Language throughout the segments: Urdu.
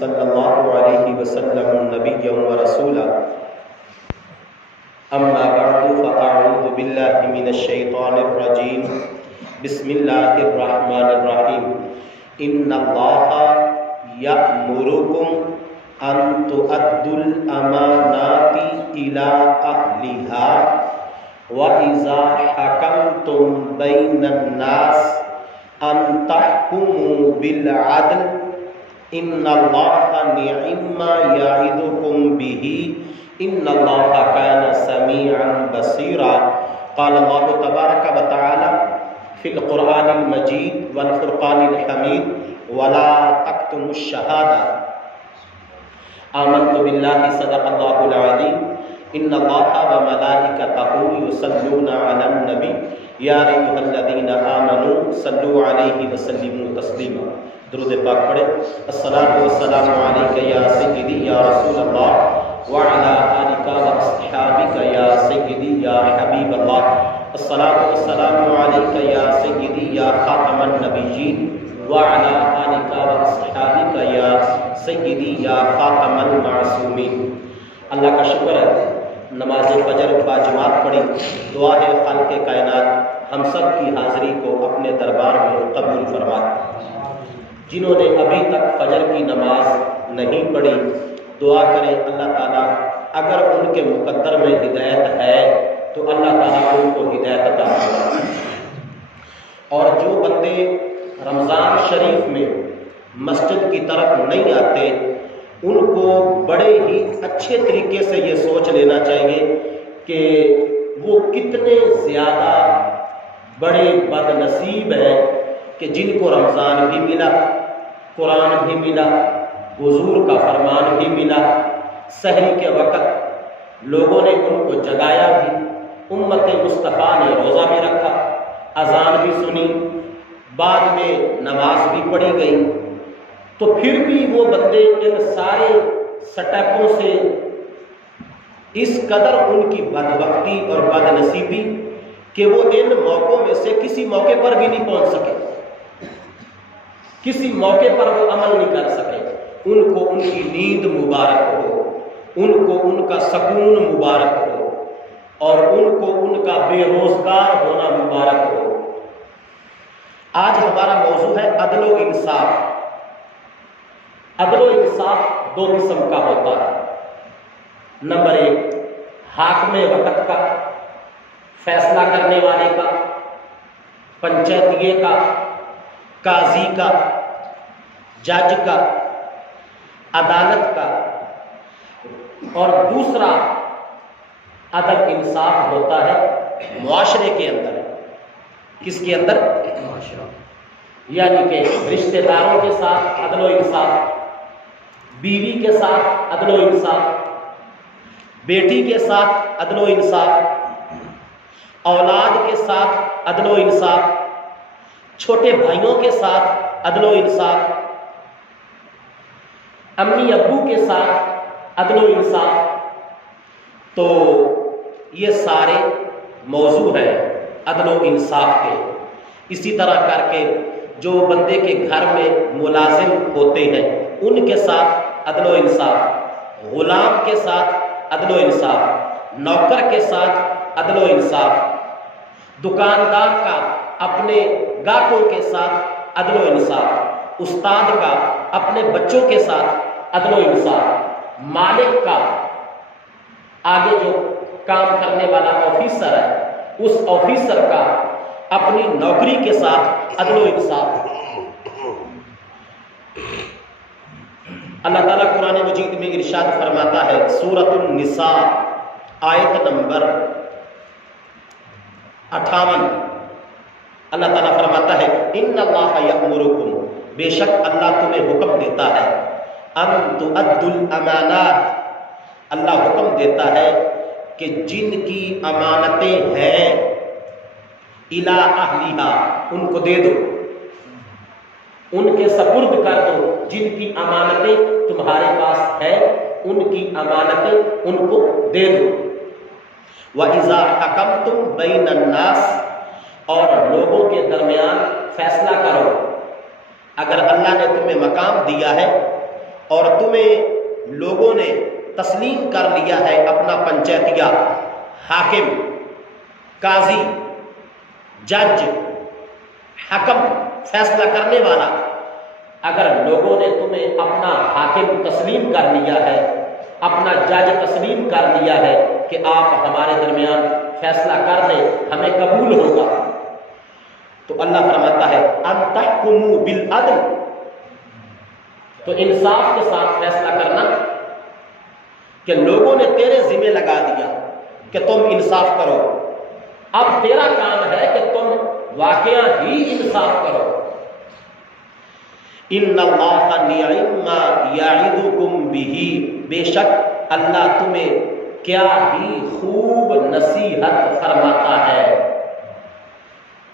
صلی اللہ علیہ وسلم نبیا ورسولا اما بعد فاعوذ باللہ من الشیطان الرجیم بسم اللہ الرحمن الرحیم ان اللہ یأمرکم ان تؤدوا الامانات الى اہلها وَإِذَا حَكَمْتُمْ بَيْنَ النَّاسِ أَن تَحْكُمُوا بِالْعَدْلِ إِنَّ اللَّهَ نِعِمَّا يَعِظُكُمْ بِهِ إِنَّ اللَّهَ كَانَ سَمِيعًا بَصِيرًا قال الله تبارك وتعالى في القرآن المجيد والفرقان الحميد ولا تكتموا الشهادة آمنت بالله صدق الله العظيم ان اللہ و ملائکتہ یصلون علی النبی یا ایھا الذین آمنوا صلوا علیہ وسلموا تسلیما۔ درود پاک پڑھیں۔ الصلاۃ والسلام علیک یا سیدی یا رسول اللہ وعلی آلک واصحابک یا سیدی یا حبیب اللہ۔ الصلاۃ والسلام علیک یا سیدی یا خاتم النبیین وعلی آلک واصحابک یا سیدی یا خاتم المعصومین۔ اللہ کا شکر ہے، نماز فجر باجماعت پڑھی۔ دعا ہے خالق کائنات ہم سب کی حاضری کو اپنے دربار میں قبول فرمائے۔ جنہوں نے ابھی تک فجر کی نماز نہیں پڑھی، دعا کریں اللہ تعالیٰ اگر ان کے مقدر میں ہدایت ہے تو اللہ تعالیٰ ان کو ہدایت عطا فرمائے۔ اور جو بندے رمضان شریف میں مسجد کی طرف نہیں آتے، ان کو بڑے ہی اچھے طریقے سے یہ سوچ لینا چاہیے کہ وہ کتنے زیادہ بڑے بد نصیب ہیں کہ جن کو رمضان بھی ملا، قرآن بھی ملا، حضور کا فرمان بھی ملا، سحری کے وقت لوگوں نے ان کو جگایا بھی، امت مصطفیٰ نے روزہ بھی رکھا، اذان بھی سنی، بعد میں نماز بھی پڑھی گئی، تو پھر بھی وہ بندے ان سارے سٹیپوں سے اس قدر ان کی بدبختی اور بد نصیبی کہ وہ ان موقعوں میں سے کسی موقع پر بھی نہیں پہنچ سکے، کسی موقع پر وہ عمل نہیں کر سکے۔ ان کو ان کی نیند مبارک ہو، ان کو ان کا سکون مبارک ہو، اور ان کو ان کا بے روزگار ہونا مبارک ہو۔ آج ہمارا موضوع ہے عدل و انصاف۔ عدل و انصاف دو قسم کا ہوتا ہے۔ نمبر ایک، حاکم وقت کا، فیصلہ کرنے والے کا، پنچایتیے کا، قاضی کا، جج کا، عدالت کا۔ اور دوسرا عدل انصاف ہوتا ہے معاشرے کے اندر۔ کس کے اندر؟ یعنی کہ رشتہ داروں کے ساتھ عدل و انصاف، بیوی کے ساتھ عدل و انصاف، بیٹی کے ساتھ عدل و انصاف، اولاد کے ساتھ عدل و انصاف، چھوٹے بھائیوں کے ساتھ عدل و انصاف، امی ابو کے ساتھ عدل و انصاف۔ تو یہ سارے موضوع ہیں عدل و انصاف کے۔ اسی طرح کر کے جو بندے کے گھر میں ملازم ہوتے ہیں ان کے ساتھ عدل و انصاف، غلام کے ساتھ عدل و انصاف، نوکر کے ساتھ عدل و انصاف، دکاندار کا اپنے گاہکوں کے ساتھ عدل و انصاف، استاد کا اپنے بچوں کے ساتھ عدل و انصاف، مالک کا آگے جو کام کرنے والا آفیسر ہے اس آفیسر کا اپنی نوکری کے ساتھ عدل و انصاف۔ اللہ تعالیٰ قرآن مجید میں ارشاد فرماتا ہے، سورۃ النساء آیت نمبر 58، اللہ تعالیٰ فرماتا ہے ان اللہ یأمرکم، بے شک اللہ تمہیں حکم دیتا ہے، ان تؤدوا الامانات، اللہ حکم دیتا ہے کہ جن کی امانتیں ہیں الی اہلیہا، ان کو دے دو، ان کے سپرد کر دو۔ جن کی امانتیں تمہارے پاس ہیں ان کی امانتیں ان کو دے دو۔ وَإِذَا حَكَمْتُمْ بَيْنَ النَّاسِ، اور لوگوں کے درمیان فیصلہ کرو۔ اگر اللہ نے تمہیں مقام دیا ہے اور تمہیں لوگوں نے تسلیم کر لیا ہے اپنا پنچیتیا، حاکم، قاضی، جج، حکم، فیصلہ کرنے والا، اگر لوگوں نے تمہیں اپنا حاکم تسلیم کر لیا ہے، اپنا جج تسلیم کر لیا ہے کہ آپ ہمارے درمیان فیصلہ کر دیں، ہمیں قبول ہوگا، تو اللہ فرماتا ہے ان تحکموا بالعدل، تو انصاف کے ساتھ فیصلہ کرنا، کہ لوگوں نے تیرے ذمہ لگا دیا کہ تم انصاف کرو، اب تیرا کام ہے کہ تم واقعہ ہی انصاف کرو۔ ان اللہ نعم ما یعظکم بہ، بے شک اللہ تمہیں کیا ہی خوب نصیحت فرماتا ہے،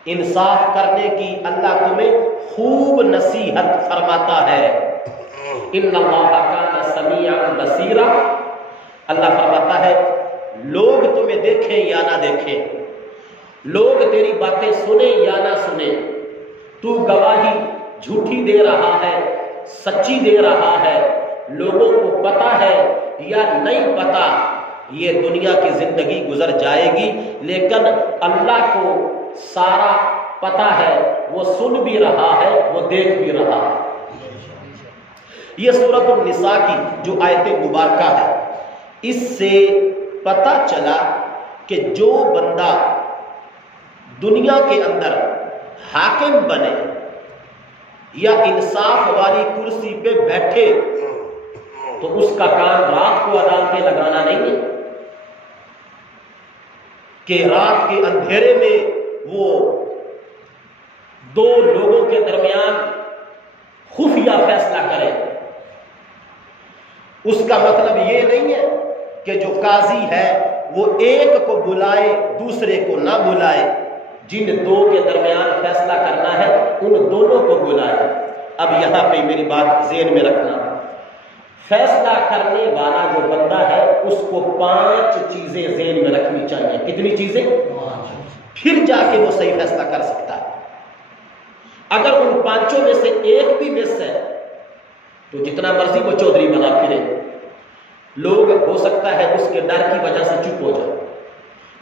انصاف کرنے کی اللہ تمہیں خوب نصیحت فرماتا ہے۔ ان اللہ کان سمیعا بصیرا، اللہ فرماتا ہے لوگ تمہیں دیکھیں یا نہ دیکھیں، لوگ تیری باتیں سنیں یا نہ سنیں، تو گواہی جھوٹی دے رہا ہے، سچی دے رہا ہے، لوگوں کو پتہ ہے یا نہیں پتہ، یہ دنیا کی زندگی گزر جائے گی، لیکن اللہ کو سارا پتہ ہے، وہ سن بھی رہا ہے، وہ دیکھ بھی رہا ہے۔ یہ سورۃ النساء کی جو آیت مبارکہ ہے، اس سے پتہ چلا کہ جو بندہ دنیا کے اندر حاکم بنے یا انصاف والی کرسی پہ بیٹھے تو اس کا کام رات کو عدالتیں لگانا نہیں ہے، کہ رات کے اندھیرے میں وہ دو لوگوں کے درمیان خفیہ فیصلہ کرے۔ اس کا مطلب یہ نہیں ہے کہ جو قاضی ہے وہ ایک کو بلائے دوسرے کو نہ بلائے، جن دو کے درمیان فیصلہ کرنا ہے ان دونوں کو بلائے۔ اب یہاں پہ میری بات ذہن میں رکھنا، فیصلہ کرنے والا جو بندہ ہے اس کو 5 چیزیں ذہن میں رکھنی چاہیے۔ کتنی چیزیں؟ پھر جا کے وہ صحیح فیصلہ کر سکتا ہے۔ اگر ان 5 میں سے ایک بھی مس ہے تو جتنا مرضی وہ چودھری بنا پھرے، لوگ ہو سکتا ہے اس کے ڈر کی وجہ سے چپ ہو جائے،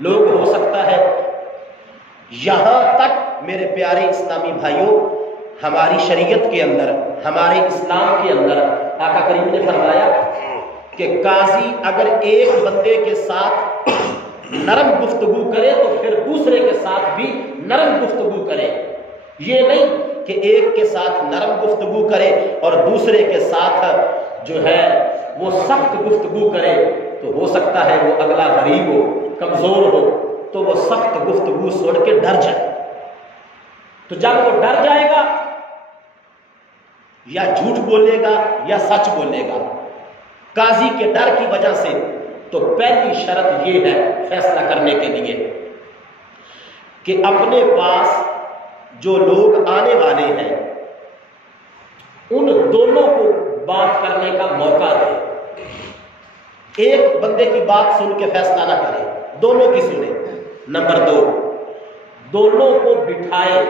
لوگ ہو سکتا ہے، یہاں تک میرے پیارے اسلامی بھائیوں ہماری شریعت کے اندر، ہمارے اسلام کے اندر آقا کریم نے فرمایا کہ قاضی اگر ایک بندے کے ساتھ نرم گفتگو کرے تو پھر دوسرے کے ساتھ بھی نرم گفتگو کرے، یہ نہیں کہ ایک کے ساتھ نرم گفتگو کرے اور دوسرے کے ساتھ جو ہے وہ سخت گفتگو کرے، تو ہو سکتا ہے وہ اگلا غریب ہو، کمزور ہو، تو وہ سخت گفتگو سن کے ڈر جائے۔ تو جب وہ ڈر جائے گا یا جھوٹ بولے گا یا سچ بولے گا قاضی کے ڈر کی وجہ سے، تو پہلی شرط یہ ہے فیصلہ کرنے کے لیے کہ اپنے پاس جو لوگ آنے والے ہیں ان دونوں کو بات کرنے کا موقع دے، ایک بندے کی بات سن کے فیصلہ نہ کرے، دونوں کی سنے۔ نمبر 2، دونوں کو بٹھائے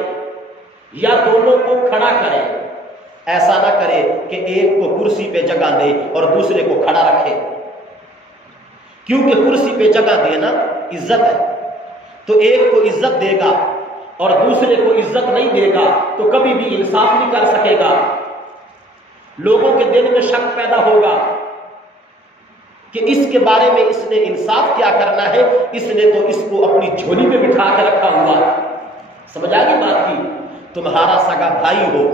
یا دونوں کو کھڑا کرے، ایسا نہ کرے کہ ایک کو کرسی پہ جگہ دے اور دوسرے کو کھڑا رکھے، کیونکہ کرسی پہ جگہ دینا عزت ہے، تو ایک کو عزت دے گا اور دوسرے کو عزت نہیں دے گا تو کبھی بھی انصاف نہیں کر سکے گا، لوگوں کے دل میں شک پیدا ہوگا کہ اس کے بارے میں اس نے انصاف کیا کرنا ہے، اس نے تو اس کو اپنی جھولی میں بٹھا کے رکھا ہوا ہے۔ سمجھ آ گئی بات کی؟ تمہارا سگا بھائی ہو،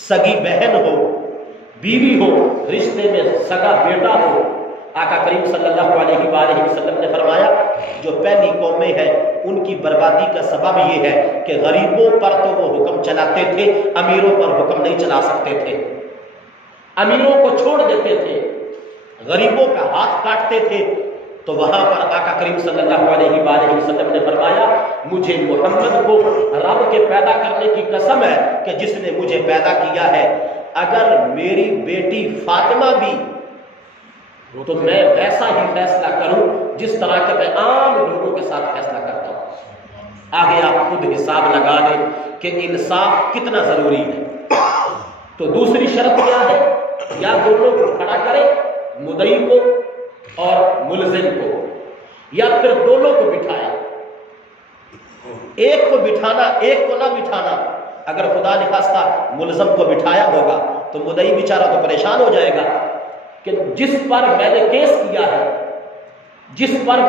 سگی بہن ہو، بیوی ہو، رشتے میں سگا بیٹا ہو، آقا کریم صلی اللہ علیہ وآلہ وسلم نے فرمایا جو پہلی قومیں ہیں ان کی بربادی کا سبب یہ ہے کہ غریبوں پر تو وہ حکم چلاتے تھے، امیروں پر حکم نہیں چلا سکتے تھے، امیروں کو چھوڑ دیتے تھے، غریبوں کا ہاتھ کاٹتے تھے۔ تو وہاں پر آقا کریم صلی اللہ علیہ وآلہ وسلم نے فرمایا مجھے محمد کو رب کے پیدا کرنے کی قسم ہے کہ جس نے مجھے پیدا کیا ہے، اگر میری بیٹی فاطمہ بھی تو میں ویسا ہی فیصلہ کروں جس طرح کہ میں عام لوگوں کے ساتھ فیصلہ کرتا ہوں۔ آگے آپ خود حساب لگا لیں کہ انصاف کتنا ضروری ہے۔ تو دوسری شرط کیا ہے؟ یا دونوں کو کھڑا کرے، مدعی کو اور ملزم کو، یا پھر دونوں کو بٹھائے، ایک کو بٹھانا ایک کو نہ بٹھانا۔ اگر خدا نخواستہ ملزم کو بٹھایا ہوگا تو مدعی بیچارہ تو پریشان ہو جائے گا کہ جس پر میں نے کیس کیا ہے، جس پر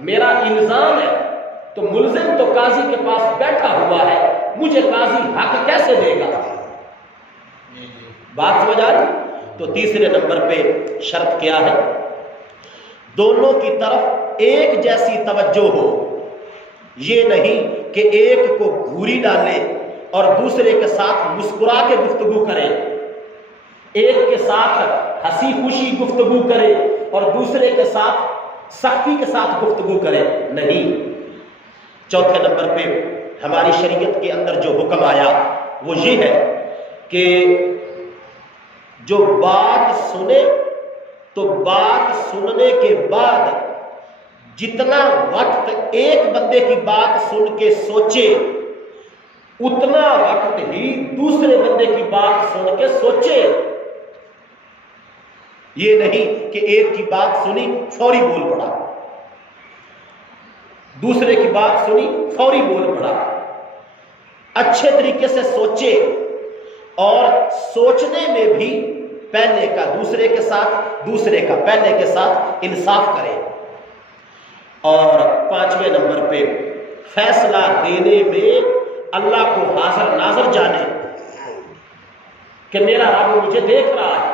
میرا الزام ہے، تو ملزم تو قاضی کے پاس بیٹھا ہوا ہے، مجھے قاضی حق کیسے دے گا؟ بات سمجھ آ رہی؟ تو تیسرے نمبر پہ شرط کیا ہے؟ دونوں کی طرف ایک جیسی توجہ ہو، یہ نہیں کہ ایک کو گھوری ڈالے اور دوسرے کے ساتھ مسکرا کے گفتگو کرے، ایک کے ساتھ ہنسی خوشی گفتگو کرے اور دوسرے کے ساتھ سختی کے ساتھ گفتگو کرے، نہیں۔ چوتھے نمبر پہ ہماری شریعت کے اندر جو حکم آیا وہ یہ ہے کہ جو بات سنے تو بات سننے کے بعد جتنا وقت ایک بندے کی بات سن کے سوچے، اتنا وقت ہی دوسرے بندے کی بات سن کے سوچے۔ یہ نہیں کہ ایک کی بات سنی فوری بول پڑا، دوسرے کی بات سنی فوری بول پڑا۔ اچھے طریقے سے سوچے اور سوچنے میں بھی پہلے کا دوسرے کے ساتھ، دوسرے کا پہلے کے ساتھ انصاف کرے۔ اور پانچویں نمبر پہ فیصلہ دینے میں اللہ کو حاضر ناظر جانے کہ میرا رب مجھے دیکھ رہا ہے۔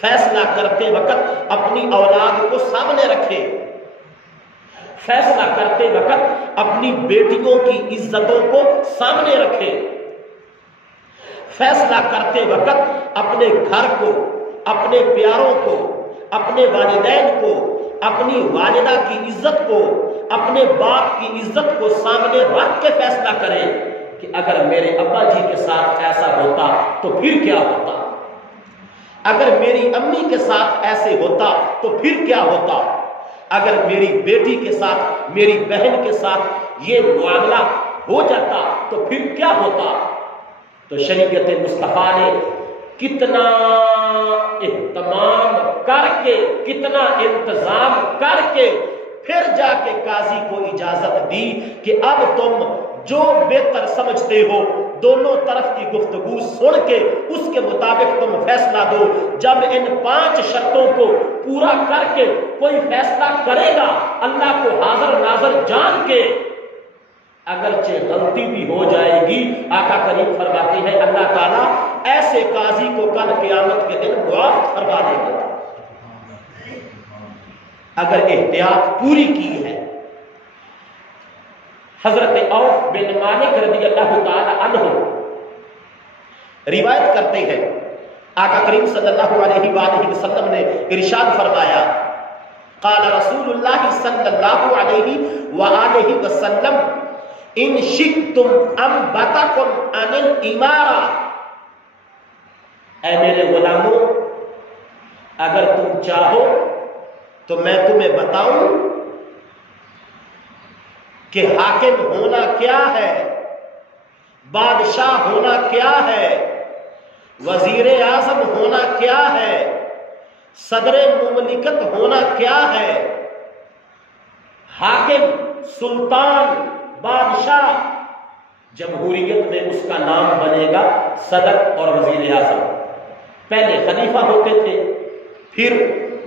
فیصلہ کرتے وقت اپنی اولاد کو سامنے رکھے، فیصلہ کرتے وقت اپنی بیٹیوں کی عزتوں کو سامنے رکھے، فیصلہ کرتے وقت اپنے گھر کو، اپنے پیاروں کو، اپنے والدین کو، اپنی والدہ کی عزت کو، اپنے باپ کی عزت کو سامنے رکھ کے فیصلہ کرے کہ اگر میرے ابا جی کے ساتھ ایسا ہوتا تو پھر کیا ہوتا، اگر میری امی کے ساتھ ایسے ہوتا تو پھر کیا ہوتا، اگر میری بیٹی کے ساتھ، میری بہن کے ساتھ یہ معاملہ ہو جاتا تو پھر کیا ہوتا۔ تو شریعت مصطفیٰ نے کتنا اہتمام کر کے، کتنا انتظام کر کے پھر جا کے قاضی کو اجازت دی کہ اب تم جو بہتر سمجھتے ہو دونوں طرف کی گفتگو سن کے اس کے مطابق تم فیصلہ دو۔ جب ان 5 شرطوں کو پورا کر کے کوئی فیصلہ کرے گا اللہ کو حاضر ناظر جان کے، اگرچہ غلطی بھی ہو جائے گی، آقا کریم فرماتے ہیں اللہ تعالیٰ ایسے قاضی کو کل قیامت کے دن معاف فرما دے گا اگر احتیاط پوری کی ہے۔ حضرت عوف بن مالک رضی اللہ تعالی عنہ روایت کرتے ہیں آقا کریم صلی اللہ علیہ وآلہ وسلم نے ارشاد فرمایا، قال رسول اللہ صلی اللہ علیہ وآلہ وسلم ان شئتم انبتکم عن الامارہ، اے میرے غلاموں اگر تم چاہو تو میں تمہیں بتاؤں کہ حاکم ہونا کیا ہے، بادشاہ ہونا کیا ہے، وزیر اعظم ہونا کیا ہے، صدر مملکت ہونا کیا ہے۔ حاکم، سلطان، بادشاہ، جمہوریت میں اس کا نام بنے گا صدر اور وزیر اعظم۔ پہلے خلیفہ ہوتے تھے، پھر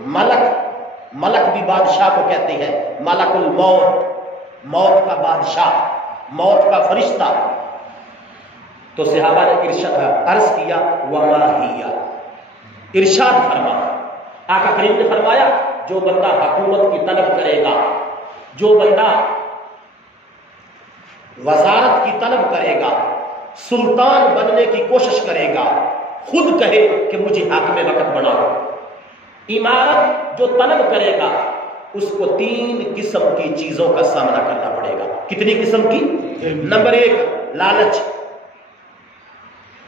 ملک بھی بادشاہ کو کہتے ہیں، ملک الموت، موت کا بادشاہ، موت کا فرشتہ۔ تو صحابہ نے عرض کیا وما ہی، ارشاد فرما، آقا کریم نے فرمایا جو بندہ حکومت کی طلب کرے گا، جو بندہ وزارت کی طلب کرے گا، سلطان بننے کی کوشش کرے گا، خود کہے کہ مجھے حاکم وقت بناؤ، عمارت جو طلب کرے گا اس کو 3 قسم کی چیزوں کا سامنا کرنا پڑے گا۔ کتنی قسم کی؟ نمبر 1 لالچ،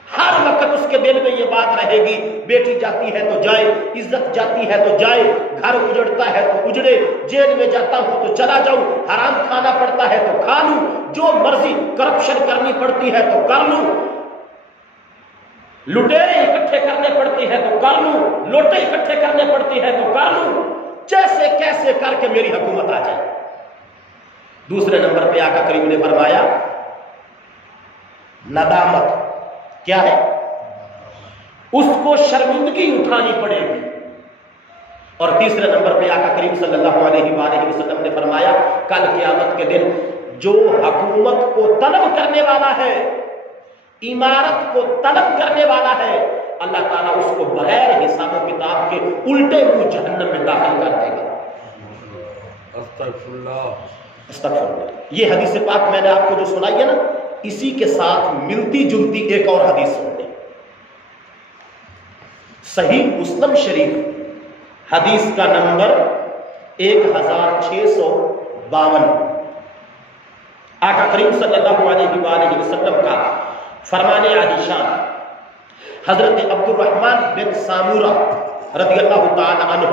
ہر وقت اس کے دل میں یہ بات رہے گی بیٹی جاتی ہے تو جائے، عزت جاتی ہے تو جائے، گھر اجڑتا ہے تو اجڑے، جیل میں جاتا ہوں تو چلا جاؤں، حرام کھانا پڑتا ہے تو کھا لوں، جو مرضی کرپشن کرنی پڑتی ہے تو کر لوں۔ لٹیرے اکٹھے کرنے پڑتے ہیں تو کر لوں، لوٹے اکٹھے کرنے پڑتے ہیں تو کر لوں، جیسے کیسے کر کے میری حکومت آ جائے۔ دوسرے نمبر پہ آقا کریم نے فرمایا ندامت کیا ہے؟ اس کو شرمندگی اٹھانی پڑے گی۔ اور تیسرے نمبر پہ آقا کریم صلی اللہ علیہ وآلہ وسلم نے فرمایا کل قیامت کے دن جو حکومت کو طلب کرنے والا ہے، عمارت کو طلب کرنے والا ہے، اللہ تعالیٰ اس کو بغیر حساب و کتاب کے الٹے منہ جہنم میں داخل کر دے گا۔ استغفر اللہ۔ یہ حدیث پاک میں نے آپ کو جو سنائی ہے نا، اسی کے ساتھ ملتی جلتی ایک اور حدیث سنتے ہیں۔ صحیح مسلم شریف حدیث کا نمبر 1652، آقا کریم صلی اللہ علیہ وآلہ وسلم کا فرمان عالی شان حضرت عبد الرحمن بن سامورہ رضی اللہ تعالی عنہ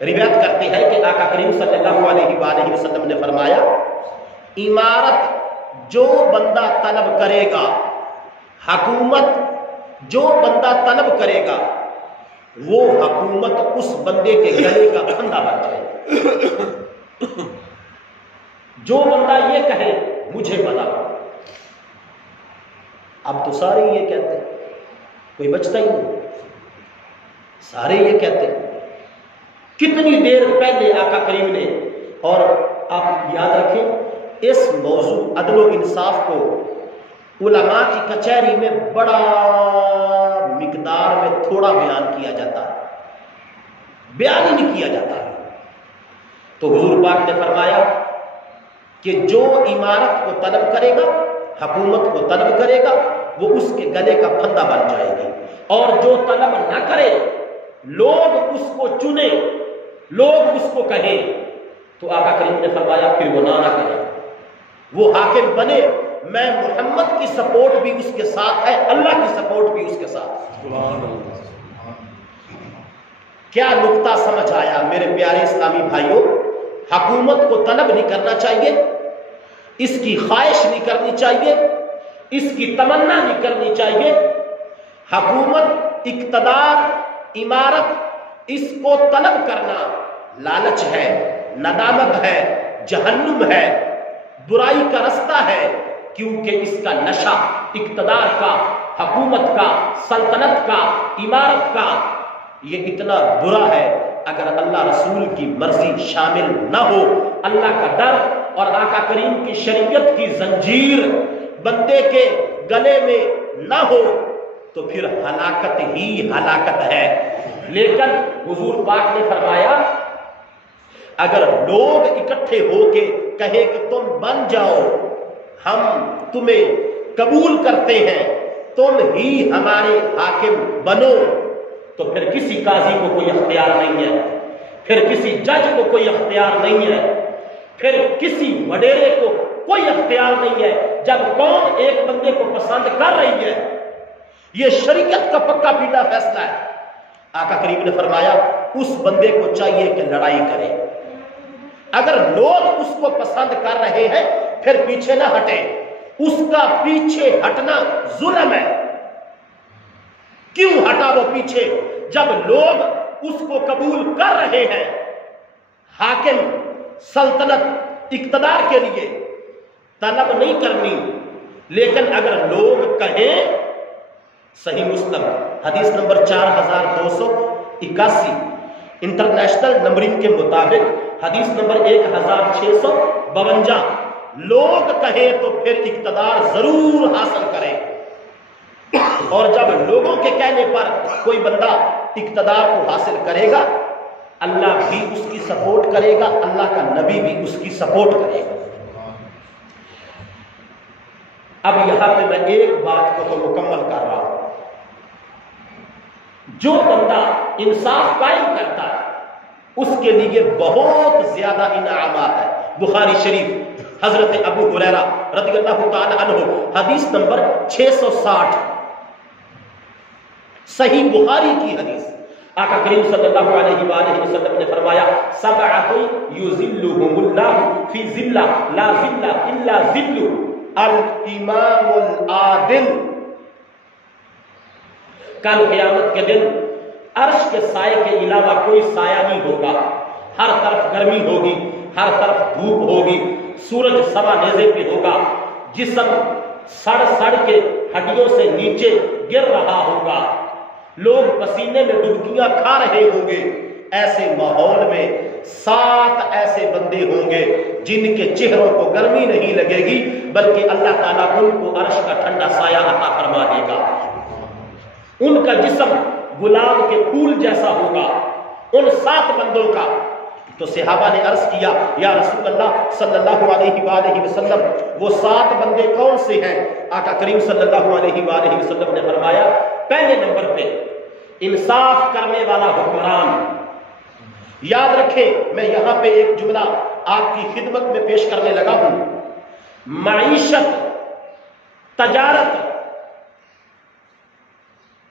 روایت کرتے ہیں کہ آقا کریم صلی اللہ علیہ وآلہ وسلم نے فرمایا عمارت جو بندہ طلب کرے گا، حکومت جو بندہ طلب کرے گا، وہ حکومت اس بندے کے گلے کا پھندا بن جائے۔ جو بندہ یہ کہے مجھے بتاؤ، اب تو سارے یہ کہتے ہیں، کوئی بچتا ہی نہیں، سارے یہ کہتے ہیں۔ کتنی دیر پہلے آقا کریم نے، اور آپ یاد رکھیں اس موضوع عدل و انصاف کو علماء کی کچہری میں بڑا مقدار میں تھوڑا بیان کیا جاتا ہے، بیان ہی نہیں کیا جاتا ہے۔ تو حضور پاک نے فرمایا کہ جو عمارت کو طلب کرے گا، حکومت کو طلب کرے گا، وہ اس کے گلے کا پھندا بن جائے گی، اور جو طلب نہ کرے، لوگ اس کو چنے، لوگ اس کو کہیں، تو آقا کریم نے فرمایا پھر وہ نہ کرے، وہ حاکم بنے، میں محمد کی سپورٹ بھی اس کے ساتھ ہے، اللہ کی سپورٹ بھی اس کے ساتھ۔ کیا نقطہ سمجھ آیا میرے پیارے اسلامی بھائیوں؟ حکومت کو طلب نہیں کرنا چاہیے، اس کی خواہش نہیں کرنی چاہیے، اس کی تمنا نہیں کرنی چاہیے۔ حکومت، اقتدار، عمارت، اس کو طلب کرنا لالچ ہے، ندامت ہے، جہنم ہے، برائی کا رستہ ہے، کیونکہ اس کا نشہ اقتدار کا، حکومت کا، سلطنت کا، عمارت کا یہ اتنا برا ہے، اگر اللہ رسول کی مرضی شامل نہ ہو، اللہ کا ڈر اور آقا کریم کی شریعت کی زنجیر بندے کے گلے میں نہ ہو تو پھر ہلاکت ہی ہلاکت ہے۔ لیکن حضور پاک نے فرمایا اگر لوگ اکٹھے ہو کے کہے کہ تم بن جاؤ، ہم تمہیں قبول کرتے ہیں، تم ہی ہمارے حاکم بنو، تو پھر کسی قاضی کو کوئی اختیار نہیں ہے، پھر کسی جج کو کوئی اختیار نہیں ہے، پھر کسی وڈیرے کو کوئی اختیار نہیں ہے۔ جب قوم ایک بندے کو پسند کر رہی ہے، یہ شریعت کا پکا پیٹا فیصلہ ہے، آقا کریم نے فرمایا اس بندے کو چاہیے کہ لڑائی کرے۔ اگر لوگ اس کو پسند کر رہے ہیں پھر پیچھے نہ ہٹے، اس کا پیچھے ہٹنا ظلم ہے۔ کیوں ہٹا وہ پیچھے جب لوگ اس کو قبول کر رہے ہیں؟ حاکم، سلطنت، اقتدار کے لیے طلب نہیں کرنی، لیکن اگر لوگ کہیں، صحیح مسلم حدیث نمبر 4281 انٹرنیشنل نمبرنگ کے مطابق حدیث نمبر 1652، لوگ کہیں تو پھر اقتدار ضرور حاصل کریں، اور جب لوگوں کے کہنے پر کوئی بندہ اقتدار کو حاصل کرے گا، اللہ بھی اس کی سپورٹ کرے گا، اللہ کا نبی بھی اس کی سپورٹ کرے گا۔ اب یہاں پہ میں ایک بات کو تو مکمل کر رہا ہوں، جو بندہ انصاف قائم کرتا ہے اس کے لیے بہت زیادہ انعامات ہے۔ بخاری شریف حضرت ابو ہریرہ رضی اللہ تعالی عنہ حدیث نمبر 660، صحیح بخاری کی حدیث، آقا کریم صلی اللہ علیہ وآلہ وسلم نے فرمایا سبعۃ یذلھم اللہ فی ظلہ لا ظل الا ظل الامام العادل کل قیامت کے دن عرش کے سائے کے علاوہ کوئی سایہ نہیں ہوگا، ہر طرف گرمی ہوگی، ہر طرف دھوپ ہوگی، سورج سوا نیزے پہ ہوگا، جسم سڑ سڑ کے ہڈیوں سے نیچے گر رہا ہوگا، لوگ پسینے میں ڈبکیاں کھا رہے ہوں گے۔ ایسے ماحول میں 7 ایسے بندے ہوں گے جن کے چہروں کو گرمی نہیں لگے گی، بلکہ اللہ تعالیٰ ان کو عرش کا ٹھنڈا سایہ عطا فرما دے گا۔ ان کا جسم گلاب کے پھول جیسا ہوگا، ان 7 بندوں کا۔ تو صحابہ نے عرض کیا یا رسول اللہ صلی اللہ علیہ وآلہ وسلم وہ 7 بندے کون سے ہیں؟ آقا کریم صلی اللہ علیہ وآلہ وسلم نے فرمایا پہلے نمبر پہ انصاف کرنے والا حکمران۔ یاد رکھیں میں یہاں پہ ایک جملہ آپ کی خدمت میں پیش کرنے لگا ہوں۔ معیشت، تجارت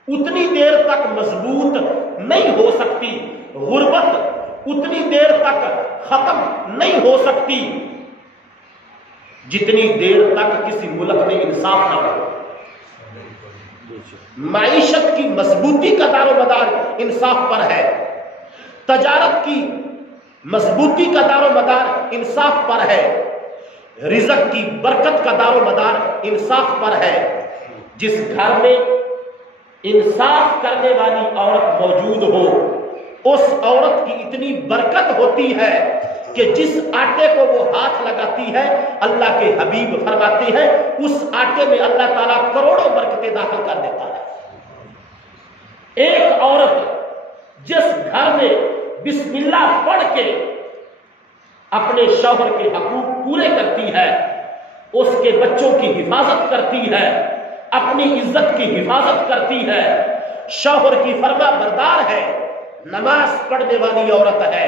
اتنی دیر تک مضبوط نہیں ہو سکتی، غربت اتنی دیر تک ختم نہیں ہو سکتی جتنی دیر تک کسی ملک میں انصاف نہ ہو۔ معیشت کی مضبوطی کا دار و مدار انصاف پر ہے، تجارت کی مضبوطی کا دار و مدار انصاف پر ہے، رزق کی برکت کا دار و مدار انصاف پر ہے۔ جس گھر میں انصاف کرنے والی عورت موجود ہو، اس عورت کی اتنی برکت ہوتی ہے کہ جس آٹے کو وہ ہاتھ لگاتی ہے، اللہ کے حبیب فرماتے ہیں اس آٹے میں اللہ تعالیٰ کروڑوں برکتیں داخل کر دیتا ہے۔ ایک عورت جس گھر میں بسم اللہ پڑھ کے اپنے شوہر کے حقوق پورے کرتی ہے، اس کے بچوں کی حفاظت کرتی ہے، اپنی عزت کی حفاظت کرتی ہے، شوہر کی فرما بردار ہے، نماز پڑھنے والی عورت ہے،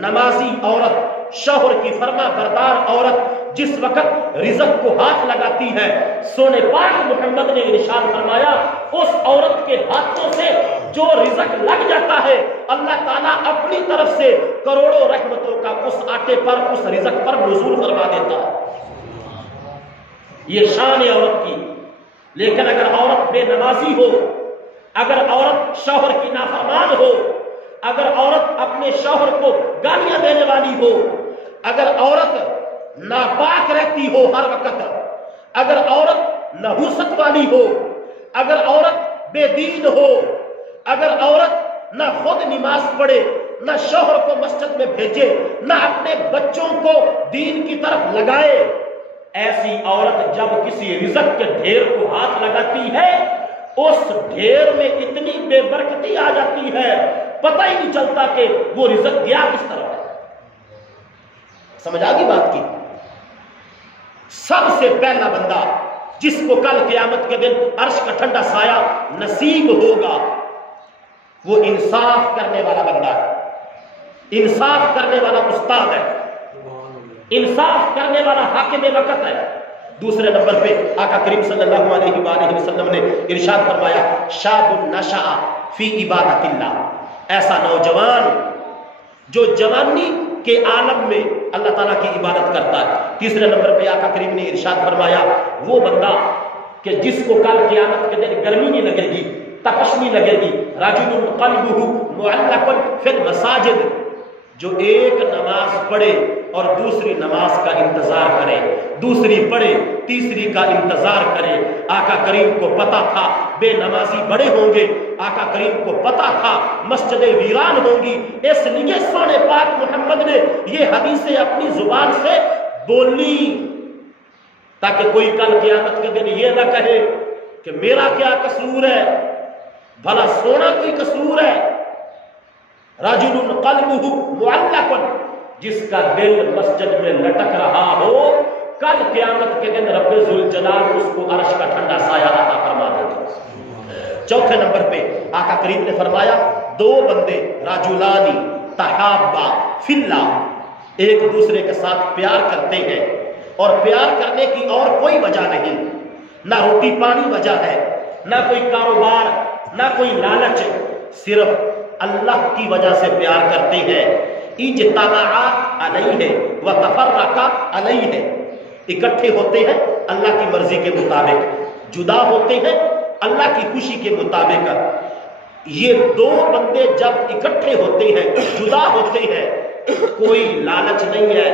نمازی عورت، شوہر کی فرما بردار عورت جس وقت رزق کو ہاتھ لگاتی ہے، سونے پاک محمد نے ارشاد فرمایا اس عورت کے ہاتھوں سے جو رزق لگ جاتا ہے اللہ تعالیٰ اپنی طرف سے کروڑوں رحمتوں کا اس آٹے پر، اس رزق پر نزول فرما دیتا ہے۔ یہ شان ہے عورت کی۔ لیکن اگر عورت بے نمازی ہو، اگر عورت شوہر کی نافرمان ہو، اگر عورت اپنے شوہر کو گالیاں دینے والی ہو، اگر عورت ناپاک رہتی ہو ہر وقت، اگر عورت نحوست والی ہو، اگر عورت بے دین ہو، اگر عورت نہ خود نماز پڑھے، نہ شوہر کو مسجد میں بھیجے، نہ اپنے بچوں کو دین کی طرف لگائے، ایسی عورت جب کسی رزق کے ڈھیر کو ہاتھ لگاتی ہے اس ڈھیر میں اتنی بے برکتی آ جاتی ہے پتہ ہی نہیں چلتا کہ وہ رزق گیا کس طرف ہے۔ سمجھ آگی بات کی؟ سب سے پہلا بندہ جس کو کل قیامت کے دن عرش کا ٹھنڈا سایہ نصیب ہوگا وہ انصاف کرنے والا بندہ ہے، انصاف کرنے والا استاد ہے، انصاف کرنے والا حاکم وقت ہے۔ دوسرے نمبر پہ آقا کریم صلی اللہ علیہ وآلہ وسلم نے ارشاد فرمایا شاب نشأ فی عبادت اللہ، ایسا نوجوان جو جوانی کے عالم میں اللہ تعالیٰ کی عبادت کرتا ہے۔ تیسرے نمبر پہ آقا کریم نے ارشاد فرمایا وہ بندہ کہ جس کو کل قیامت کے دن گرمی نہیں لگے گی، تپش نہیں لگے گی، رجل قلبہ معلق فی المساجد، جو ایک نماز پڑھے اور دوسری نماز کا انتظار کرے، دوسری پڑھے تیسری کا انتظار کرے۔ آقا کریم کو پتا تھا بے نمازی بڑے ہوں گے، آقا کریم کو پتا تھا مسجدیں ویران ہوں گی، اس لیے سونے پاک محمد نے یہ حدیثیں اپنی زبان سے بولی تاکہ کوئی کل قیامت کے دن یہ نہ کہے کہ میرا کیا قصور ہے، بھلا سونا کوئی قصور ہے۔ رجل قلبہ معلق، جس کا دل مسجد میں لٹک رہا ہو کل قیامت کے دن رب ذوالجلال اس کو عرش کا ٹھنڈا سایہ عطا فرما دے گا۔ چوتھے نمبر پہ آقا کریم نے فرمایا دو بندے رجلانی تحابا فی اللہ، ایک دوسرے کے ساتھ پیار کرتے ہیں اور پیار کرنے کی اور کوئی وجہ نہیں، نہ روٹی پانی وجہ ہے، نہ کوئی کاروبار، نہ کوئی لالچ، صرف اللہ کی وجہ سے پیار کرتے ہیں۔ اجتماع علیہ وتفرق علیہ، اکٹھے ہوتے ہیں اللہ کی مرضی کے مطابق، جدا ہوتے ہیں اللہ کی خوشی کے مطابق یہ دو بندے جب اکٹھے ہوتے ہیں، جدا ہوتے ہیں، کوئی لالچ نہیں ہے،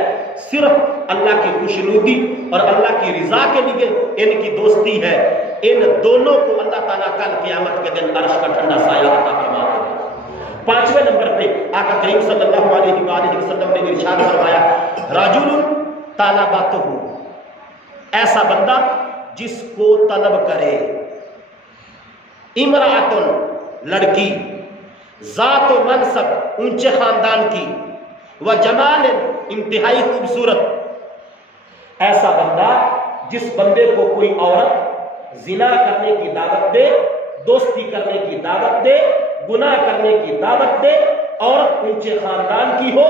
صرف اللہ کی خوشنودی اور اللہ کی رضا کے لیے ان کی دوستی ہے۔ ان دونوں کو اللہ تعالیٰ کل قیامت کے دن عرش کا ٹھنڈا سایہ عطا فرما دے گا۔ 5ویں نمبر پہ آقا کریم صلی اللہ علیہ وآلہ وسلم نے ارشاد فرمایا، رجل طلبتہ، ایسا بندہ جس کو طلب کرے، امرأۃ، لڑکی، ذات و منصب، اونچے خاندان کی، و جمال، انتہائی خوبصورت، ایسا بندہ جس بندے کو کوئی عورت زنا کرنے کی دعوت دے، دوستی کرنے کی دعوت دے، گناہ کرنے کی دعوت دے، عورت اونچے خاندان کی ہو،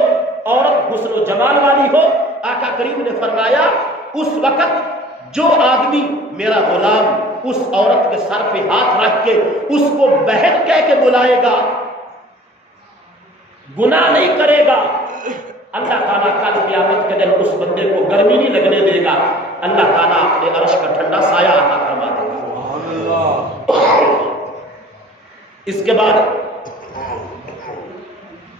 عورت حسن و جمال والی ہو، آقا کریم نے فرمایا اس وقت جو آدمی میرا غلام اس عورت کے سر پہ ہاتھ رکھ کے اس کو بہن کہہ کے بلائے گا، گناہ نہیں کرے گا، اللہ تعالیٰ کل قیامت کے دن اس بندے کو گرمی نہیں لگنے دے گا، اللہ تعالیٰ اپنے عرش کا ٹھنڈا سایہ عطا فرما دے گا۔ اس کے بعد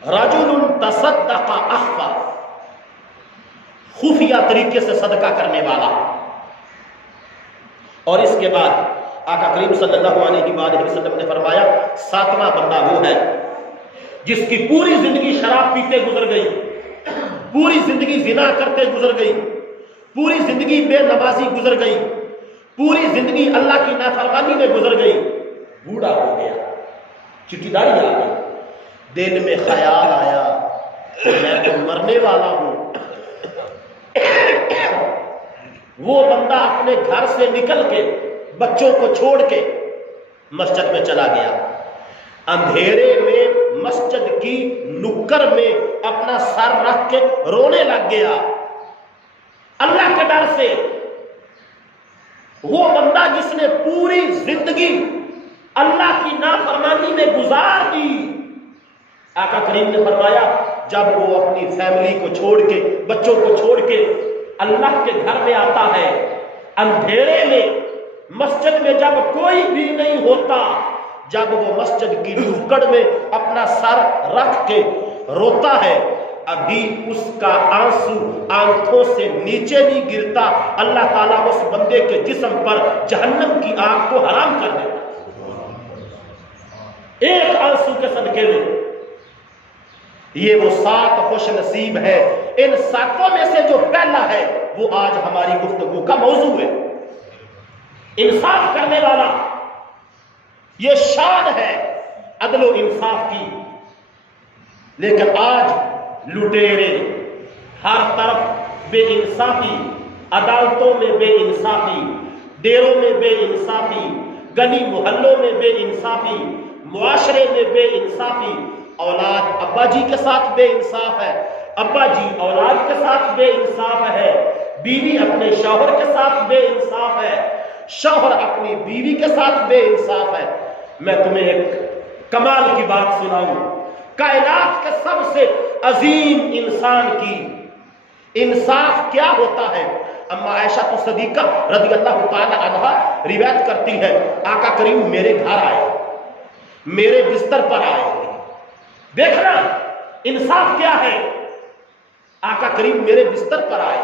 رجل تصدق اخفا، خفیہ طریقے سے صدقہ کرنے والا۔ اور اس کے بعد آقا کریم صلی اللہ علیہ وآلہ وسلم نے فرمایا 7واں بندہ وہ ہے جس کی پوری زندگی شراب پیتے گزر گئی، پوری زندگی زنا کرتے گزر گئی، پوری زندگی بے نمازی گزر گئی، پوری زندگی اللہ کی نافرمانی میں گزر گئی، بوڑھا ہو گیا، چٹی داری آ گئی، دل میں خیال آیا میں تو مرنے والا ہوں۔ وہ بندہ اپنے گھر سے نکل کے بچوں کو چھوڑ کے مسجد میں چلا گیا، اندھیرے میں مسجد کی نکر میں اپنا سر رکھ کے رونے لگ گیا اللہ کے ڈر سے۔ وہ بندہ جس نے پوری زندگی اللہ کی نافرمانی میں گزار دی، آقا کریم نے فرمایا جب وہ اپنی فیملی کو چھوڑ کے، بچوں کو چھوڑ کے اللہ کے گھر میں آتا ہے، اندھیرے میں مسجد میں جب کوئی بھی نہیں ہوتا، جب وہ مسجد کی نکڑ میں اپنا سر رکھ کے روتا ہے، ابھی اس کا آنسو آنکھوں سے نیچے نہیں گرتا، اللہ تعالیٰ اس بندے کے جسم پر جہنم کی آگ کو حرام کر دیتا ایک آنسو کے صدقے میں۔ یہ وہ 7 خوش نصیب ہے، ان 7 میں سے جو پہلا ہے وہ آج ہماری گفتگو کا موضوع ہے، انصاف کرنے والا۔ یہ شان ہے عدل و انصاف کی، لیکن آج لٹیرے، ہر طرف بے انصافی، عدالتوں میں بے انصافی، ڈیروں میں بے انصافی، گلی محلوں میں بے انصافی، معاشرے میں بے انصافی، اولاد ابا جی کے ساتھ بے انصاف ہے، ابا جی اولاد کے ساتھ بے انصاف ہے، بیوی اپنے شوہر کے ساتھ بے انصاف ہے، شوہر اپنی بیوی کے ساتھ بے انصاف ہے۔ میں تمہیں ایک کمال کی بات سناؤں، کائنات کے سب سے عظیم انسان کی انصاف کیا ہوتا ہے؟ اما عائشہ صدیقہ رضی اللہ تعالی عنہا روایت کرتی ہے، آقا کریم میرے گھر آئے، میرے بستر پر آئے، دیکھنا انصاف کیا ہے، آقا کریم میرے بستر پر آئے،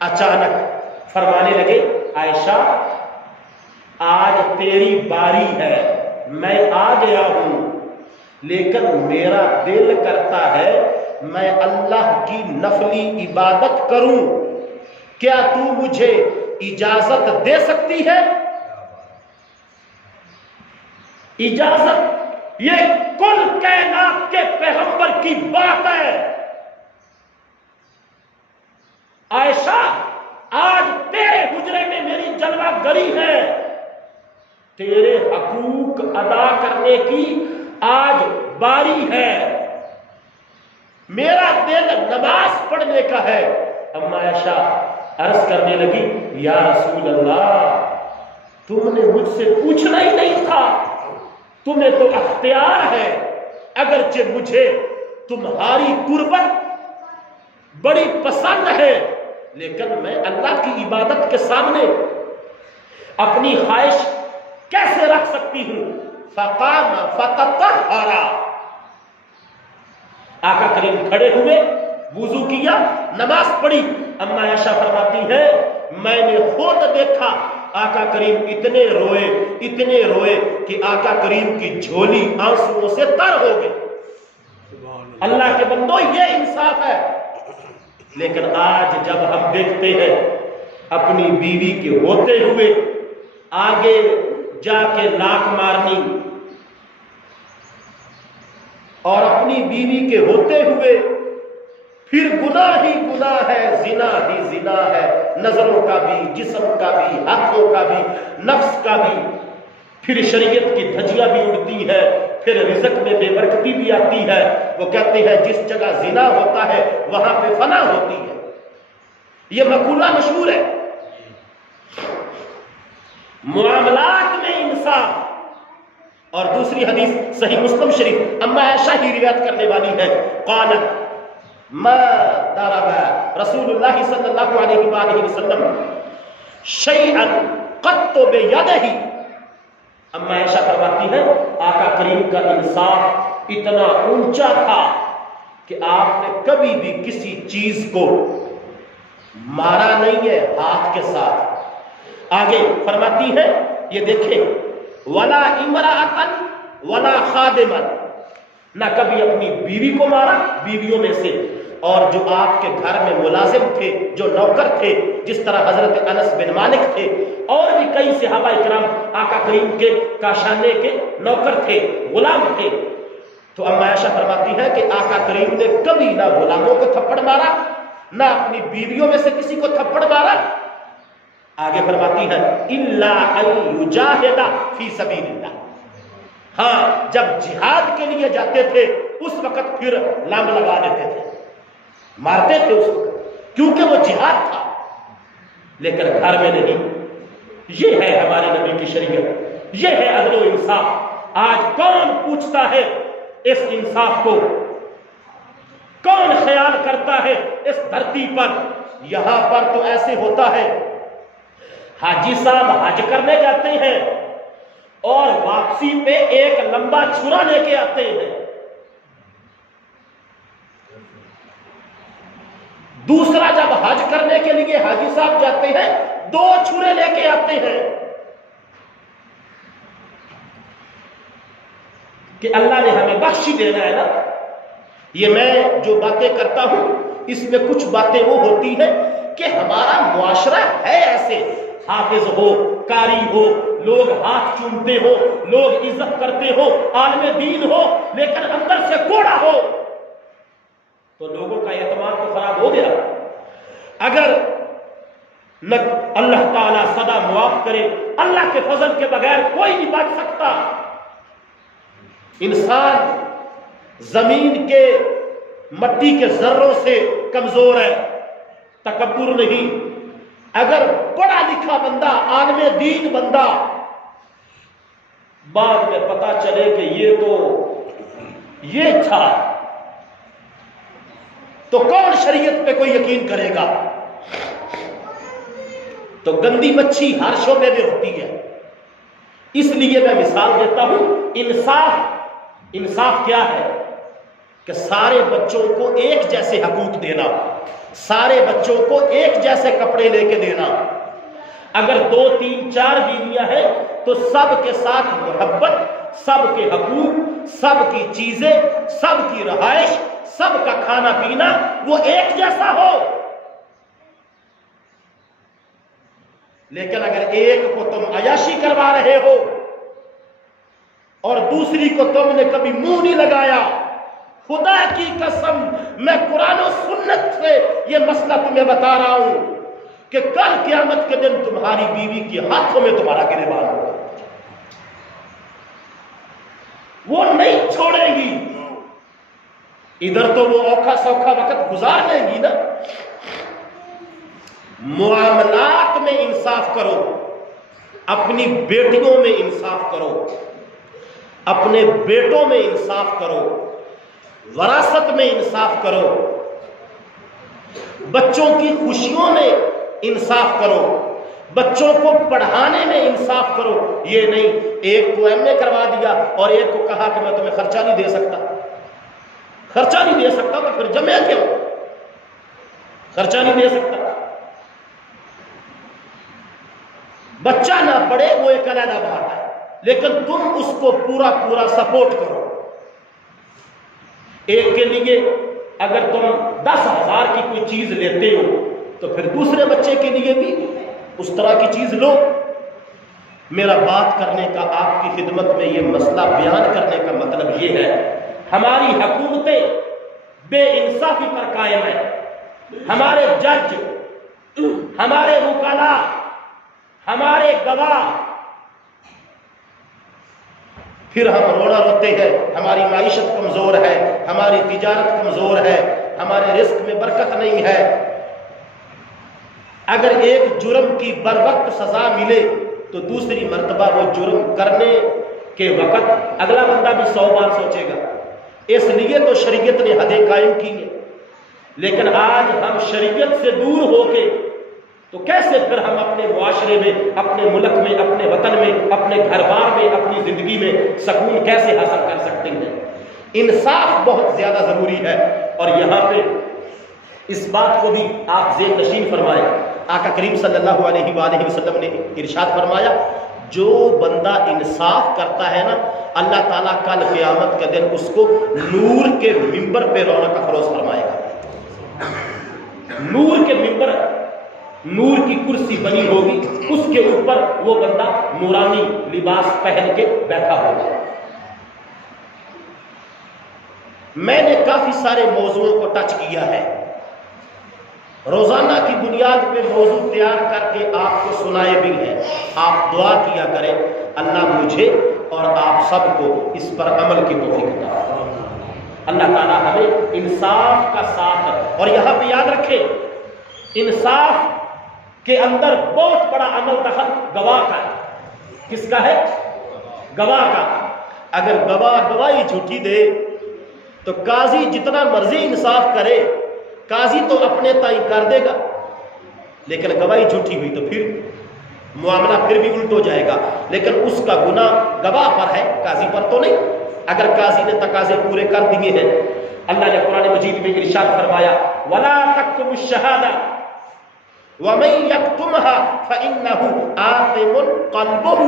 اچانک فرمانے لگے عائشہ آج تیری باری ہے، میں آ گیا ہوں، لیکن میرا دل کرتا ہے میں اللہ کی نفلی عبادت کروں، کیا تو مجھے اجازت دے سکتی ہے؟ اجازت، یہ کل کائنات کے پیغمبر کی بات ہے۔ عائشہ آج تیرے حجرے میں میری جلوہ گری ہے، تیرے حقوق ادا کرنے کی آج باری ہے، میرا دل نماز پڑھنے کا ہے۔ اما عائشہ عرض کرنے لگی یا رسول اللہ تم نے مجھ سے پوچھنا ہی نہیں تھا، تمہیں تو اختیار ہے، اگرچہ مجھے تمہاری قربت بڑی پسند ہے، لیکن میں اللہ کی عبادت کے سامنے اپنی خواہش کیسے رکھ سکتی ہوں؟ فقام فتطہر، آقا کریم کھڑے ہوئے، وضو کیا، نماز پڑھی۔ اما عائشہ فرماتی ہے میں نے خود دیکھا آقا کریم اتنے روئے کہ آقا کریم کی جھولی آنسوؤں سے تر ہو گئی۔ اللہ کے بندو یہ انصاف ہے۔ لیکن آج جب ہم دیکھتے ہیں اپنی بیوی کے ہوتے ہوئے آگے جا کے لاک مارنی، اور اپنی بیوی کے ہوتے ہوئے پھر گناہ ہی گناہ ہے، زنا ہی زنا ہے، نظروں کا بھی، جسم کا بھی، ہاتھوں کا بھی، نفس کا بھی، پھر شریعت کی دھجیاں بھی اڑتی ہے، پھر رزق میں بے برکتی بھی آتی ہے۔ وہ کہتے ہیں جس جگہ زنا ہوتا ہے وہاں پہ فنا ہوتی ہے، یہ مقولہ مشہور ہے۔ معاملات میں انصاف۔ اور دوسری حدیث صحیح مسلم شریف، اما عائشہ ہی روایت کرنے والی ہے، قالت ما ضرب رسول اللہ صلی اللہ علیہ وآلہ وسلم شیئا قط بیدہ۔ اما عائشہ فرماتی ہے آقا کریم کا انصاف اتنا اونچا تھا کہ آپ نے کبھی بھی کسی چیز کو مارا نہیں ہے ہاتھ کے ساتھ۔ آگے فرماتی ہے یہ دیکھیں، ولا امرأۃ ولا خادما، نہ کبھی اپنی بیوی کو مارا بیویوں میں سے، اور جو آپ کے گھر میں ملازم تھے، جو نوکر تھے، جس طرح حضرت انس بن مالک تھے، اور بھی کئی صحابہ کرام آقا کریم کے کاشانے کے نوکر تھے، غلام تھے۔ تو اما عائشہ فرماتی ہے کہ آقا کریم نے کبھی نہ غلاموں کو تھپڑ مارا، نہ اپنی بیویوں میں سے کسی کو تھپڑ مارا۔ آگے فرماتی ہے الا ان یجاہد فی سبیل اللہ، ہاں جب جہاد کے لیے جاتے تھے اس وقت پھر لام لگا دیتے تھے، مارتے تھے اس وقت، کیونکہ وہ جہاد تھا، لیکن گھر میں نہیں۔ یہ ہے ہمارے نبی کی شریعت، یہ ہے عدل و انصاف۔ آج کون پوچھتا ہے اس انصاف کو؟ کون خیال کرتا ہے اس دھرتی پر؟ یہاں پر تو ایسے ہوتا ہے حاجی صاحب حج کرنے جاتے ہیں اور واپسی پہ ایک لمبا چھرا لے کے آتے ہیں، دوسرا جب حج کرنے کے لیے حاجی صاحب جاتے ہیں 2 چھرے لے کے آتے ہیں کہ اللہ نے ہمیں بخش دینا ہے نا۔ یہ میں جو باتیں کرتا ہوں اس میں کچھ باتیں وہ ہوتی ہیں کہ ہمارا معاشرہ ہے ایسے، حافظ ہو، قاری ہو، لوگ ہاتھ چومتے ہو، لوگ عزت کرتے ہو، عالم دین ہو، لیکن اندر سے کوڑا ہو، تو لوگوں کا اعتماد تو خراب ہو گیا۔ اگر اللہ تعالیٰ سدا معاف کرے، اللہ کے فضل کے بغیر کوئی نہیں بچ سکتا۔ انسان زمین کے مٹی کے ذروں سے کمزور ہے، تکبر نہیں۔ اگر پڑھا لکھا بندہ، عالم دین بندہ بعد میں پتا چلے کہ یہ تو یہ تھا، تو کون شریعت پہ کوئی یقین کرے گا؟ تو گندی مچھی ہر شعبے میں ہوتی ہے۔ اس لیے میں مثال دیتا ہوں، انصاف کیا ہے کہ سارے بچوں کو ایک جیسے حقوق دینا، سارے بچوں کو ایک جیسے کپڑے لے کے دینا۔ اگر 2 3 4 بیویاں ہیں تو سب کے ساتھ محبت، سب کے حقوق، سب کی چیزیں، سب کی رہائش، سب کا کھانا پینا وہ ایک جیسا ہو۔ لیکن اگر ایک کو تم عیاشی کروا رہے ہو اور دوسری کو تم نے کبھی منہ نہیں لگایا، خدا کی قسم میں قرآن و سنت سے یہ مسئلہ تمہیں بتا رہا ہوں کہ کل قیامت کے دن تمہاری بیوی کے ہاتھوں میں تمہارا گریبان ہوگا، وہ نہیں چھوڑے گی۔ ادھر تو وہ اوکھا سوکھا وقت گزار لیں گی نا۔ معاملات میں انصاف کرو، اپنی بیٹیوں میں انصاف کرو، اپنے بیٹوں میں انصاف کرو، وراثت میں انصاف کرو، بچوں کی خوشیوں میں انصاف کرو، بچوں کو پڑھانے میں انصاف کرو، یہ نہیں ایک کو ایم اے کروا دیا اور ایک کو کہا کہ میں تمہیں خرچہ نہیں دے سکتا، خرچہ نہیں دے سکتا تو پھر جمع کیوں؟ خرچہ نہیں دے سکتا، بچہ نہ پڑھے وہ ایک علیحدہ بات ہے، لیکن تم اس کو پورا پورا سپورٹ کرو۔ ایک کے لیے اگر تم 10,000 کی کوئی چیز لیتے ہو تو پھر دوسرے بچے کے لیے بھی اس طرح کی چیز لو۔ میرا بات کرنے کا آپ کی خدمت میں یہ مسئلہ بیان کرنے کا مطلب یہ ہے، ہماری حکومتیں بے انصافی پر قائم ہیں، ہمارے جج، ہمارے وکلاء، ہمارے گواہ، پھر ہم رونا روتے ہیں، ہماری معیشت کمزور ہے، ہماری تجارت کمزور ہے، ہمارے رزق میں برکت نہیں ہے۔ اگر ایک جرم کی بر وقت سزا ملے تو دوسری مرتبہ وہ جرم کرنے کے وقت اگلا بندہ بھی 100 بار سوچے گا، اس لیے تو شریعت نے حدیں قائم کی ہیں۔ لیکن آج ہم شریعت سے دور ہو کے تو کیسے پھر ہم اپنے معاشرے میں، اپنے ملک میں، اپنے وطن میں، اپنے گھر بار میں، اپنی زندگی میں سکون کیسے حاصل کر سکتے ہیں؟ انصاف بہت زیادہ ضروری ہے۔ اور یہاں پہ اس بات کو بھی آپ ذہن نشین فرمائیں، آقا کریم صلی اللہ علیہ وآلہ وسلم نے ارشاد فرمایا، جو بندہ انصاف کرتا ہے نا، اللہ تعالیٰ کل قیامت کے دن اس کو نور کے ممبر پہ رونق افروز فرمائے گا۔ نور کے ممبر، نور کی کرسی بنی ہوگی، اس کے اوپر وہ بندہ نورانی لباس پہن کے بیٹھا ہوگا۔ میں نے کافی سارے موضوعوں کو ٹچ کیا ہے، روزانہ کی بنیاد پہ موضوع تیار کر کے آپ کو سنائے بھی ہیں۔ آپ دعا کیا کریں اللہ مجھے اور آپ سب کو اس پر عمل کی توفیق عطا فرمائے۔ اللہ تعالیٰ ہمیں انصاف کا ساتھ، اور یہاں پہ یاد رکھیں انصاف کے اندر بہت بڑا عمل دخل گواہ کا ہے۔ کس کا ہے؟ گواہ کا۔ اگر گواہ گواہی جھوٹی دے تو قاضی جتنا مرضی انصاف کرے، قاضی تو اپنے تائیں کر دے گا، لیکن گواہی جھوٹی ہوئی تو پھر معاملہ پھر بھی الٹ ہو جائے گا، لیکن اس کا گناہ گواہ پر ہے، قاضی پر تو نہیں۔ اگر قاضی نے تقاضے پورے کر دیے ہیں، اللہ نے قرآن مجید میں ارشاد فرمایا وَلَا تَكْتُمُوا الشَّهَادَةَ وَمَن يَكْتُمْهَا فَإِنَّهُ آثِمٌ قَلْبُهُ۔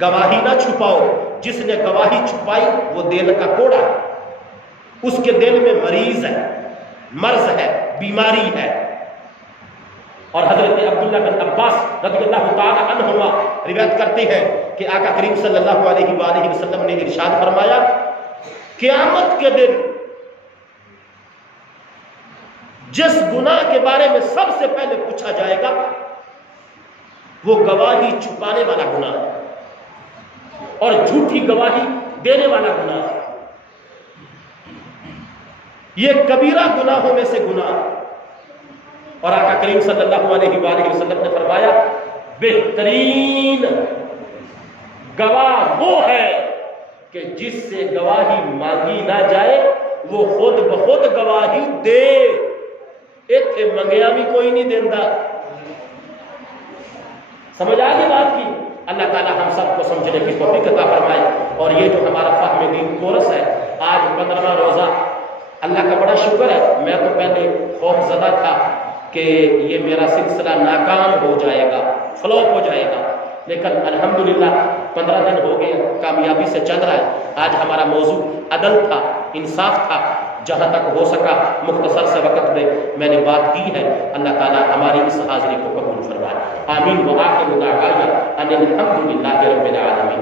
گواہی نہ چھپاؤ، جس نے گواہی چھپائی وہ دل کا کوڑا، اس کے دل میں مریض ہے، مرض ہے، بیماری ہے۔ اور حضرت عبداللہ بن عباس رضی اللہ تعالی عنہما روایت کرتے ہیں کہ آقا کریم صلی اللہ علیہ وآلہ وسلم نے ارشاد فرمایا، قیامت کے دن جس گناہ کے بارے میں سب سے پہلے پوچھا جائے گا وہ گواہی چھپانے والا گناہ ہے اور جھوٹی گواہی دینے والا گناہ ہے۔ یہ کبیرہ گناہوں میں سے گناہ ہے۔ اور آقا کریم صلی اللہ علیہ وآلہ وسلم نے فرمایا بہترین گواہ وہ ہے کہ جس سے گواہی مانگی نہ جائے، وہ خود بخود گواہی دے۔ ایتھے منگیا بھی کوئی نہیں دیندہ۔ سمجھ آگے بات کی؟ اللہ تعالی ہم سب کو سمجھنے کی توفیق عطا فرمائے۔ اور یہ جو ہمارا فہم دین کورس ہے، آج 15واں روزہ، اللہ کا بڑا شکر ہے۔ میں تو پہلے خوف زدہ تھا کہ یہ میرا سلسلہ ناکام ہو جائے گا، فلوپ ہو جائے گا، لیکن الحمدللہ 15 دن ہو گئے، کامیابی سے چل رہا ہے۔ آج ہمارا موضوع عدل تھا، انصاف تھا۔ جہاں تک ہو سکا مختصر سے وقت میں نے بات کی ہے۔ اللہ تعالی ہماری اس حاضری کو قبول فرمائے، آمین۔ وآخر دعوانا ان الحمد للہ رب العالمین۔